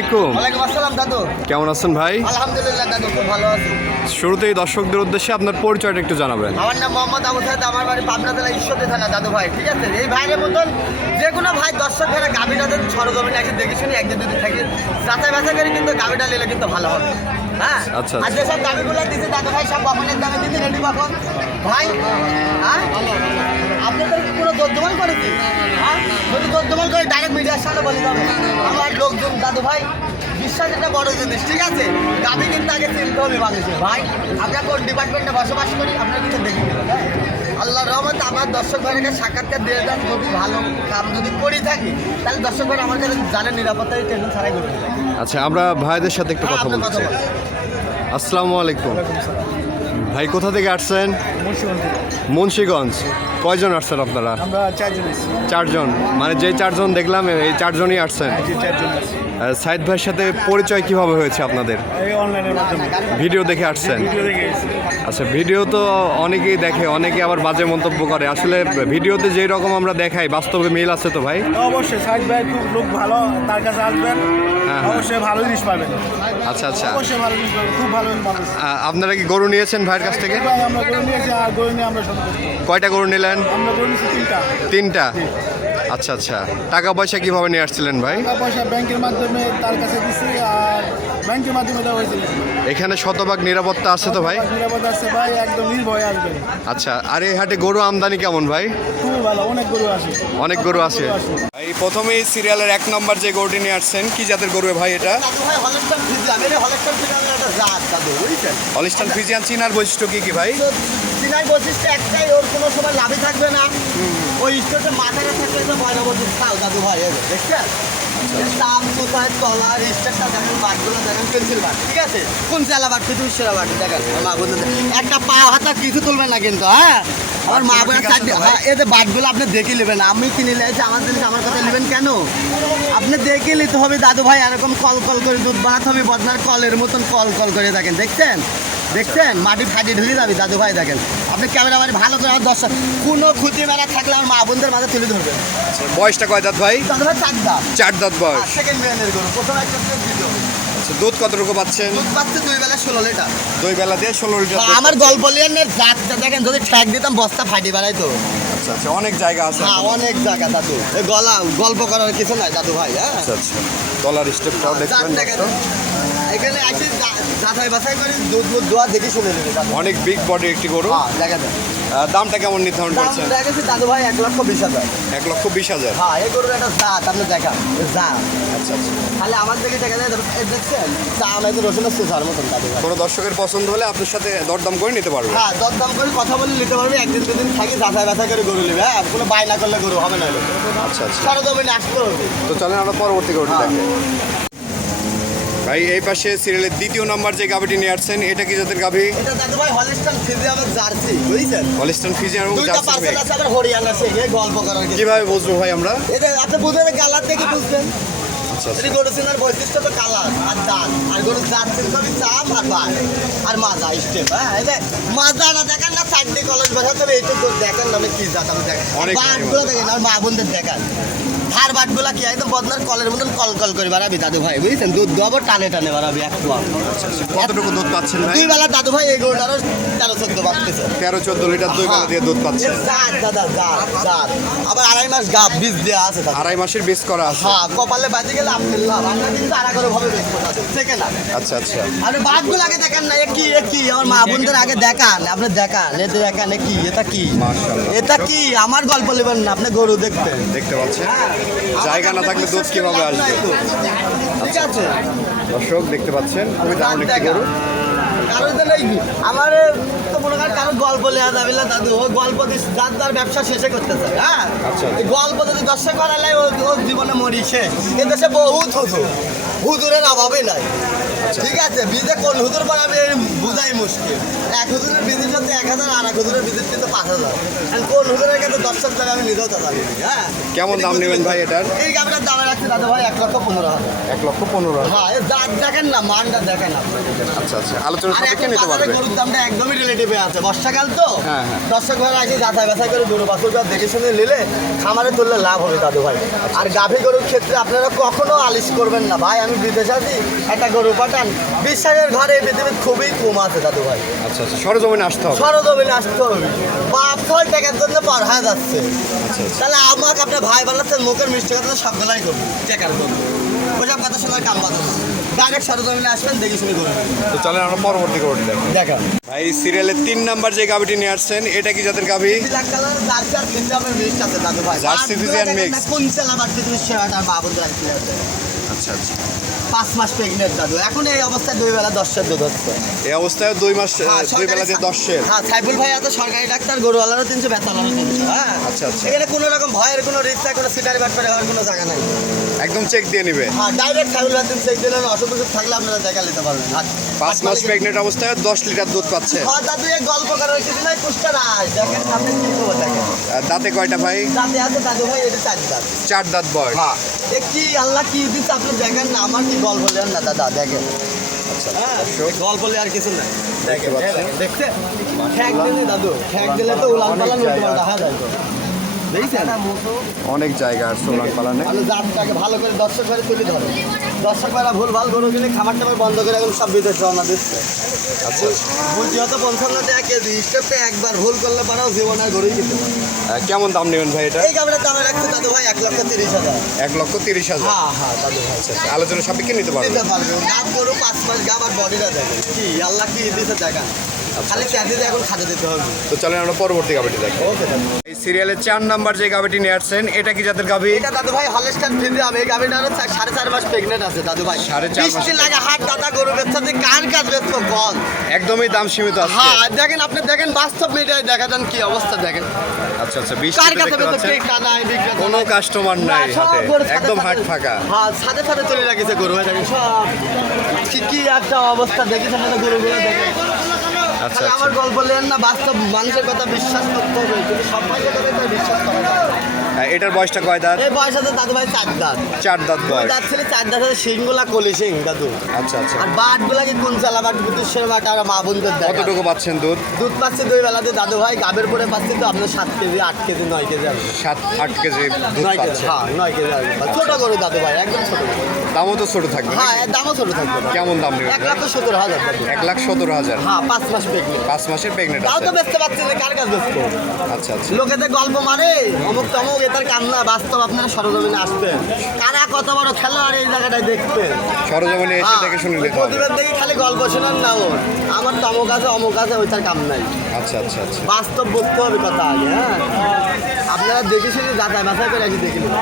ওয়ালাইকুম আসসালাম দাদু। কেমন আছেন ভাই? আলহামদুলিল্লাহ দাদু, খুব ভালো আছি। শুরুতেই দর্শকদের উদ্দেশ্যে আপনার পরিচয়টা একটু জানাবেন। আমার নাম মোহাম্মদ আবু সাইদ, আমার বাড়ি পাবনা জেলা ঈশ্বরদী থানা দাদু ভাই। ঠিক আছে, এই ভাইয়ের মতন যে কোনো ভাই দর্শক ভাইরা গাভিটাদের সরজমিনে এসে দেখে শুনি একদিন দুদিন থেকে যাচাই বাছাই করে কিন্তু গাভিটা নিলে কিন্তু ভালো হবে। হ্যাঁ আচ্ছা, আর যেসব গাভিগুলো দিচ্ছে দাদু ভাই সব বপনের দামে দিতে রেডি কখন ভাই? হ্যাঁ আপনাদের কোনো দোদ্দমান করেছি? হ্যাঁ যদি দোদ্দমান করে ডাইরেক্ট মিডিয়ার সামনে বলে যাবে আমার লোকজন দাদু ভাই। বিশ্বাস একটা বড় জিনিস, ঠিক আছে? গাভি কিন্তু আগে চিনতে হবে মানুষের। ভাই আমরা কোন ডিপার্টমেন্টে বসবাস করি আপনারা কিন্তু দেখে নেবেন। হ্যাঁ আল্লাহর রহমতে আমার দর্শক ভাইকে সাক্ষাৎকার দিয়ে দেন। যদি ভালো কাম যদি করে থাকি তাহলে দর্শক ভাই আমার কাছে জানেন নিরাপত্তায় টেনশন ছাড়াই করবে। আচ্ছা, আমরা ভাইদের সাথে একটু কথা বলছি। আসসালামু আলাইকুম ভাই, কোথা থেকে আসছেন? মুন্সিগঞ্জ। কয়জন আসছেন আপনারা? আমরা চারজন আছি। চারজন, মানে যে চারজন দেখলাম এই চারজনই আসছেন। যে চারজন আছি সাইদ ভাইয়ের সাথে পরিচয় কিভাবে হয়েছে আপনাদের? এই অনলাইনের মাধ্যমে ভিডিও দেখে আসছেন? ভিডিও দেখে এসেছি। আচ্ছা, ভিডিও তো অনেকেই দেখে, অনেকে আবার বাজে মন্তব্য করে। আসলে ভিডিওতে যেই রকম আমরা দেখাই বাস্তবে মিল আছে তো ভাই? অবশ্যই সাইদ ভাই খুব লোক ভালো, তার কাছে আসবেন হ্যাঁ। অবশ্যই ভালো জিনিস পাবেন। আচ্ছা আচ্ছা, অবশ্যই ভালো জিনিস পাবেন, খুব ভালো মানুষ। আপনারা কি গরু নিয়েছেন ভাইয়ের কাছ থেকে? ভাই আমরা গরু নিয়েছি, আর গরু নিয়ে আমরা সন্তুষ্ট। কয়টা গরু নিলেন? আমরা গরু নিয়েছি তিনটা। আচ্ছা আচ্ছা, টাকা পয়সা কিভাবে নিয়ে আসছিলেন ভাই? টাকা পয়সা ব্যাংকের মাধ্যমে তার কাছে দিচ্ছি, আর ব্যাংকের মাধ্যমে দেওয়া হয়েছিল। এখানে শতভাগ নিরাপত্তা আছে তো ভাই? নিরাপদ আছে ভাই, একদম নির্ভয়ে আসবেন। আচ্ছা, আর এই হাটে গরু আমদানি কেমন ভাই? খুবই ভালো, অনেক গরু আসে। অনেক গরু আছে। এই প্রথমেই সিরিয়ালের 1 নম্বর যে গরুটি নিয়ে আসছেন, কি জাতের গরু ভাই এটা? দাদু ভাই হলস্টাইন ফ্রিজিয়ান, এটা হলস্টাইন ফ্রিজিয়ানের একটা জাত দাদু, বুঝছেন? হলিস্টাইন ফ্রিজিয়ান চিনার বৈশিষ্ট্য কি ভাই? চিনার বৈশিষ্ট্য একটাই, ওর কোনো সময় লাভই থাকবে না। ওই স্টোরে মাথাটা থাকলে তো ময়নাবতী খাও দাদু ভাই, দেখছেন? দাম কোথায় তলার স্টারটা দেখেন, বাটগুলো দেখেন, পেন্সিল বাট, ঠিক আছে? কোন চালা বাট থেকে সেরা বাট দেখেন। মা বন্ধু একটা পা হাতা কিছু তুলবে না কিন্তু, হ্যাঁ আমার মা বোনের চারটে। হ্যাঁ এই যে বাটগুলো আপনি দেখে নেবেন, আমি কিনে নিয়েছি আমার জিনিস, আমার কথা নেবেন কেন? আপনি দেখে নিতে হবে দাদু ভাই, এরকম কল কল করে দুধ বাড়াতে হবে, বদনার কলের মতন কল কল করে দেখেন, দেখছেন? দেখছেন মাটি ফাটি ঢুকে যাবে দাদু ভাই। দেখেন আপনি ক্যামেরা বাড়ি ভালো করে আমার দর্শক কোনো খুঁটি মেলা থাকলে আমার মা বোনদের মাঝে তুলে ধরবেন। বয়সটা কয় দাঁত ভাই? দাদু ভাই 4 দাঁত। 4 দাঁত বয়স। সেকেন্ড বিয়ানের গরু, প্রথম একটা ভিডিও। আচ্ছা, দুধ কতটুকু পাচ্ছেন? দুধ পাচ্ছে 2 বেলা 16 লিটার। 2 বেলা দিয়ে 16 লিটার। আমার গল্প লিয়ানের জাতটা দেখেন, যদি ঠ্যাক দিতাম বস্তা ফাটি বেড়াই তো। আচ্ছা আচ্ছা, অনেক জায়গা আছে। হ্যাঁ অনেক জায়গা দাদু, এই গল্প করার কিছু নাই দাদু ভাই। হ্যাঁ আচ্ছা আচ্ছা, ডলার স্টেপটাও দেখবেন। এখানে আসি যাচাই বাছাই করে দুধ দোয়া দেখে শুনে নেবে দাদু। অনেক বিগ বডি একটি গরু। হ্যাঁ দেখা যায়। দামটা কেমন নির্ধারণ দাম করছেন? দেখা গেছে দাদু ভাই 1,20,000। 1,20,000। হ্যাঁ এই গরুর একটা জাত আপনি দেখান, জাত আচ্ছা আচ্ছা, তাহলে আমার দিকে দেখা যায়। এই দেখছেন চাল হয়তো রসুনের সুসার মতন দাদু ভাই। কোনো দর্শকের পছন্দ হলে আপনার সাথে দরদাম করে নিতে পারবে। হ্যাঁ দরদাম করে কথা বলে নিতে পারবে, একদিন দুদিন থাকি যাচাই বাছাই করে গরু নেবে। হ্যাঁ কোনো বায়না করলে গরু হবে না। আচ্ছা আচ্ছা, সরজমিনে আসতে হবে। তো চলেন আমরা পরবর্তী গরুটি হ্যাঁ। দেখেন। ভাই এই পাশে সিরিয়ালের 2য় নাম্বার যে গাভিটি নিয়ে আসছেন, এটা কি জাতের গাভি? এটা দাদু ভাই হলস্টাইন ফ্রিজিয়ানের জার্সি, বুঝছেন? হলিস্টাইন ফ্রিজিয়ান এবং দুইটা জার্সি পার্সেল মিক্স। আছে, আবার হরিয়ানা থেকে গল্প করার কিছু। কিভাবে বুঝবো ভাই আমরা? এটা আপনি বুঝবেন কালার দেখে বুঝবেন। আচ্ছা আচ্ছা, যদি গরু চেনার বৈশিষ্ট্য তো কালার আর দাঁত, আর গরু জার্সির সবই চাপ আর বাঘ আর মাজা স্টেপ। হ্যাঁ এই যে মাজাটা দেখেন না, 4টি কলেজ বসা তবে এইটা দেখেন নামে কি জাত আমি দেখেন। অনেক বাটগুলো দেখেন আর মা বোনদের দেখান। ধার বাটগুলা কি একদম বদনার কলের মতন কল কল করে বাড়াবি দাদু ভাই, বুঝছেন? দুধ দোয়াবো টানে টানে বাড়াবি এক পোয়া। কতটুকু দুধ পাচ্ছেন ভাই? 2 বেলা দাদু ভাই এই গরুটারও 13-14 বাড়তেছে। 13-14 লিটার 2 বেলা দিয়ে দুধ পাচ্ছেন। জাত দাদা জাত। আবার 2.5 মাস গাব বীজ দেওয়া আছে দাদা। 2.5 মাসের বীজ করা আছে। হ্যাঁ কপালে বাজে গেলে আপনি লাভ, আমরা কিন্তু আড়া ভাবে বেচবো তাদের থেকে না। আচ্ছা আচ্ছা, আপনি বাঘগুলো আগে দেখান না, এ কি আমার মা বোনদের আগে দেখান, আপনি দেখান এতে দেখান এ কি, এটা কি, মাশাআল্লাহ। এটা কি আমার গল্প নেবেন না, আপনি গরু দেখবেন। দেখতে পাচ্ছেন, জায়গা না থাকলে দুধ কিভাবে আসবে? ঠিক আছে দর্শক দেখতে পাচ্ছেন, খুবই দারুণ একটি গরু। কারণ তো নেই আমার তো মনে করেন কারো গল্প লেয়া যাবে না দাদু, ও গল্প দিয়ে যার যার ব্যবসা শেষে করতে চায়। হ্যাঁ আচ্ছা। এই গল্প যদি দর্শক করালে ও জীবনে মরি শেষ। এ দেশে বহুত হুজুর, হুজুরের অভাবে নাই। ঠিক আছে বীজে কোন হুজুর পাবে বুঝাই মুশকিল। এক হুজুরের বীজের সাথে 1000 আর এক হুজুরের বীজের কিন্তু 5000। আর কোন হুজুরের কাছে 10 টাকা আমি নিজেও দাদা নিই। হ্যাঁ কেমন দাম নেবেন ভাই এটার? এই গাবিটার দাম রাখছে দাদা ভাই 1,15,000। 1,15,000। হ্যাঁ এর দাঁত দেখেন না, মানটা দেখেন আপনাকে। আচ্ছা আচ্ছা, আলোচনা আর সাপেক্ষে এখন নিতে বাজারে পারবে। গরুর দামটা একদমই রিলেটিভে আছে, বর্ষাকাল তো। হ্যাঁ, হ্যাঁ। দর্শক ভাই আসে যাচাই বাছাই করে গরু বাছুরটা দেখে শুনে নিলে খামারে তুললে লাভ হবে দাদু ভাই। আর গাভী গরুর ক্ষেত্রে আপনারা কখনো আলিশ করবেন না ভাই, আমি বিদেশে আছি একটা গরু পাঠান, বিশ্বাসের ঘরে এই পৃথিবীর খুবই কম আছে দাদু ভাই। আচ্ছা আচ্ছা, সরজমিনে আসতে হবে। সরজমিনে আসতে হবে, বাপ ফল টাকার জন্য পার হয়ে যাচ্ছে। আচ্ছা আচ্ছা, তাহলে আমাকে আপনার ভাই বানাচ্ছেন, মুখের মিষ্টি কথা সবগুলাই করবো, টাকার করবো, ওইসব কথা শোনার কাম বাদ না। ডাইরেক্ট সরজমিনে আসবেন, দেখে শুনে করবেন। তো চলেন আমরা পরবর্তী গরুটি দেখি। দেখা ভাই সিরিয়ালের 3 নাম্বার যে গাভিটি নিয়ে আসছেন, এটা কি জাতের গাভি? ব্ল্যাক কালার জার্সি আর ফিজিয়ামের মিক্স আছে দাদু ভাই। Jersey Friesian mix। কোন চালা বাড়তে তুমি সেটা মা বন্ধু রাখতে আছে। আচ্ছা আচ্ছা, 5 মাস প্রেগনেন্ট দাদু, এখন এই অবস্থায় 2 বেলা 10 দুধ হচ্ছে। এই অবস্থায় 2 মাস হ্যাঁ, 2 বেলা যে 10-এর। হ্যাঁ সাইফুল ভাই এত সরকারি ডাক্তার, গরুওয়ালারও 300, বেচালারও 300। হ্যাঁ আচ্ছা আচ্ছা, এখানে কোনো রকম ভয়ের কোনো রিস্ক নাই, কোনো সিটারি বাটপারে হওয়ার কোনো জায়গা নাই। একদম চেক দিয়ে নিবে। হ্যাঁ ডাইরেক্ট সাইফুল ভাই তুমি চেক দিলে অসুখ থাকলে আপনারা দেখা নিতে পারবেন। 5 মাস প্রেগনেন্ট অবস্থায় 10 লিটার দুধ পাচ্ছে। হ্যাঁ দাদু এই গল্প করার কিছু নাই, কুষ্টা রাজ দেখেন আপনি কি করবো দেখেন। আর দাঁতে কয়টা ভাই? দাঁতে আছে দাদু ভাই, এটা 4 দাঁত। 4 দাঁত বয়স। হ্যাঁ এ কি আল্লাহ কি দিচ্ছে আপনি দেখেন না, আমার কি গল্প বললেন না দাদা দেখেন। আচ্ছা হ্যাঁ দর্শক, গল্প বলে আর কিছু নাই। দেখতে পাচ্ছেন। দেখতে ঠ্যাক দিলে দাদু, ঠ্যাক দিলে তো উলান পালান উল্টো পাল্টা হয়ে যায় তো। দেখছেন অনেক জায়গা আর সোলান পালানে। ভালো জাতটাকে ভালো করে দর্শক ভাই তুলে ধরে। দর্শক ভাইরা ভুল ভাল গরু কিনে খাবার টাবার বন্ধ করে এখন সব বিদেশ রওনা দিচ্ছে। আচ্ছা, বুঝছি হয়তো 55 টাকা কেজি, স্টেপে একবার ভুল করলে পারাও জীবনের গরুই কিনতে পারে। কেমন দাম নেবেন ভাই এটা? এই গামলার দামে রাখছে দাদু ভাই 1,30,000। 1,30,000। হ্যাঁ হ্যাঁ দাদু ভাই আচ্ছা, আলোচনা সাপেক্ষে নিতে পারবে। নিতে পারবে। গাব গরু 5 মাস গাব আর বডিটা দেখেন কি আল্লাহ কি দিছে দেখা। খালি ক্যাদিতে এখন খাতে দিতে হবে। তো চলেন আমরা পরবর্তী গাভিটি দেখি। ওকে দাদু। এই সিরিয়ালের 4 নাম্বার যে গাভিটি নিয়ে আসছেন, এটা কি জাতের গাভি? এটা দাদু ভাই হলস্টাইন ফ্রিজিয়াম, এই গাভিটা হলো 4.5 মাস প্রেগনেন্ট আছে দাদু ভাই। 4.5 মাস। বৃষ্টি লাগে হাট দাদা গরু বেচতে কার কাজ বেচবো বল। একদমই দাম সীমিত আছে। হ্যাঁ দেখেন আপনি দেখেন বাস্তব মিডিয়ায় দেখা যান কি অবস্থা দেখেন। আচ্ছা আচ্ছা, কার 20 কাছে দেখতে বেচবো পাচ্ছেন। কে কানায় বিক্রেতা কোনো নাই। কাস্টমার নাই সব হাটে, গরু সাথে একদম সাথে- হাট ফাঁকা। হ্যাঁ সাথে সাথে চলে রাখিছে গরু ভাই দেখেন সব কি একটা অবস্থা দেখেছেন না গরুগুলো দেখেন। আচ্ছা খালি আচ্ছা, আমার গল্প বললেন না, বাস্তব মানুষের কথা বিশ্বাস করতে হবে, কিন্তু সব মানুষের কথা তো বিশ্বাস করা যায় না। এটার বয়সটা কয় দাঁত? এই বয়স আছে দাদু ভাই 4 দাঁত। 4 দাঁত দুই বয়স। দাঁত ছেলে 4 দাঁত আছে, শিংগুলা কলি শিং দাদু। আচ্ছা আচ্ছা, আর বাটগুলা কি কোন চালা বাট বুতুসের বাট আর মা বোনদের দেখা। কতটুকু পাচ্ছেন দুধ? দুধ পাচ্ছে 2 বেলাতে দাদু ভাই, গাবের পরে পাচ্ছে তো আপনার 7 কেজি 8 কেজি 9 কেজি আসবে। 7-8 কেজি দুধ 9 কেজি পাচ্ছে। হ্যাঁ 9 কেজি আসবে। ছোট গরু দাদু ভাই, একদম ছোট গরু। দামও তো ছোট থাকবে হ্যাঁ নাকি? এর দামও ছোট থাকবে। কেমন দাম নেবেন? 1,17,000 দাদু। 1,17,000। হ্যাঁ 5 মাস প্রেগনেন্ট। 5 মাসের প্রেগনেন্ট তাও আছে। তো বেচতে পারছি না, কার কাজ বেচবো। আচ্ছা আচ্ছা, লোকেদের গল্প মারে অমুক তমুক, এটার কাম না, বাস্তব আপনারা সরজমিনে আসবেন। কারা কত বড় খেলোয়াড় এই জায়গাটায় দেখবেন। সরজমিনে এসে দেখে শুনে নিতে হবে। প্রতিবেদ দেখি খালি গল্প শোনান না, ওর আমার তমুক আছে অমুক আছে, ওইটার কাম নাই। আচ্ছা আচ্ছা আচ্ছা, বাস্তব বুঝতে হবে কথা আগে। হ্যাঁ আপনারা দেখে শুনে যাচাই বাছাই করে এসে দেখে নিন।